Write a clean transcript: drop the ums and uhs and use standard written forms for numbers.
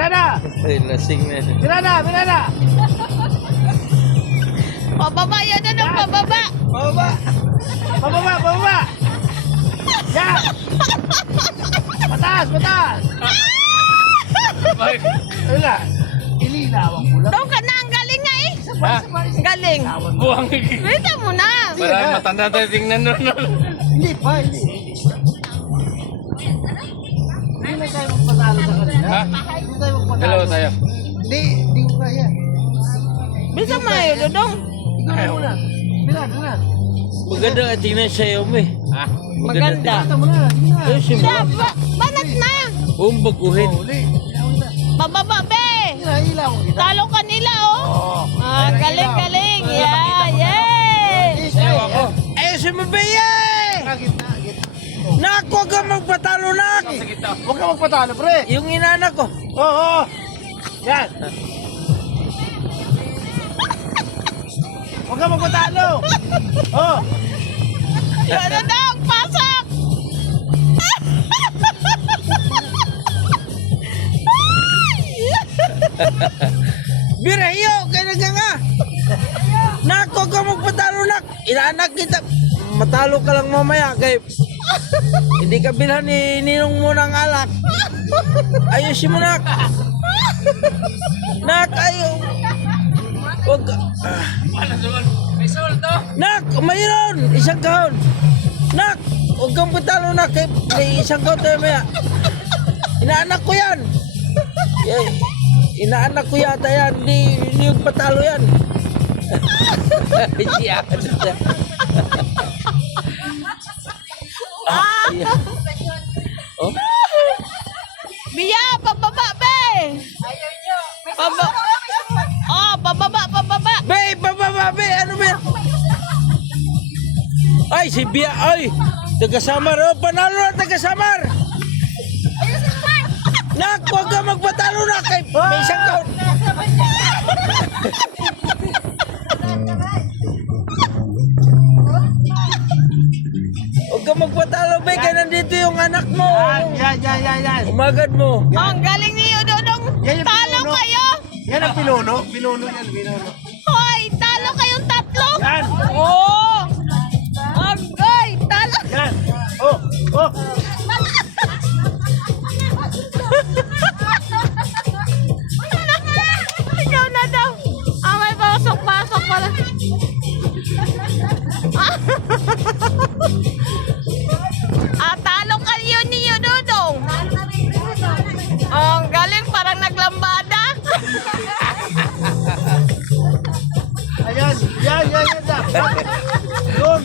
Miranda! Ay, lasing na. Miranda! Miranda! Pababa yan na nung pababa. Pababa! Pababa! Pababa! Yan! Mataas! Mataas! Wala. Ililawang mo lang. Doon ka na, ang galing nga eh. Ha? Ang galing. Buwang. Wait mo na. Parang matanda tayo tingnan doon. Hindi pa, hindi. Hindi na tayo magpatalo sa kanila. Ha? Hindi tayo magpatalo. Dalawa tayo. Hindi ko kaya. Bisa mo na yun, Dodong. Ikaw na muna. Miranda na. Maganda ka tingnan siya yung may. Ha? Maganda. Kita mo na. Sige na. Ay, Siya, banat na. baguhin. Oh, uli. Ilaw na. Pababa, be. Ilaw kita. Talo ka nila, oh. Oo. Ah, galing, galing. Yeah, yeah. Sayaw ako. Eh, si Mabaya! Gitna, gitna. Nak, huwag ka magpatalo, nak! Huwag ka magpatalo, pre. Yung inanak ko. Oo. Yan. Huwag ka magpatalo. Oh. Yan, Dodong, pasok. Birayo, kaya na nga. Nak, huwag ka magpatalo, nak! Inanak kita. Matalo ka lang mamaya, kay... Hindi ka bilhan ni Ninong mo ng alak. Ayusin mo, nak! Nak, ayaw! Huwag ka... Nak, mayroon! Isang kahon! Nak! Huwag kang patalo, nak! Kay may isang kahon tayo maya. Inaanak ko yan! Inaanak ko yata yan. Hindi yung patalo yan. Siya. Oh? Bia, pababa, be. Pababa. Oh, pababa, pababa. Be, bababa, be! Ano ba yan? Ay, si Bia, ay! Taga-Samar, oh! Panalo na taga-Samar! Nak, huwag ka magpatalo na! Kay may isang taon! Huwag ka magpatalo, be! Kaya nandito yung anak mo! Yan. Umagad mo! Oh, ang galing niyo, Dodong. Yan yung Talo pinuno. kayo. Yan ang pinuno. Pinuno yan, pinuno. Hoy, talo kayong tatlo. Yan. Oh. Agay, talo. Yan. Oh. Oh. Ikaw na daw. Ah, may pasok pala. Talo kayo niyo, Dodong. Oh, ang galing, parang naglambada. Ayan. Yan. Yun.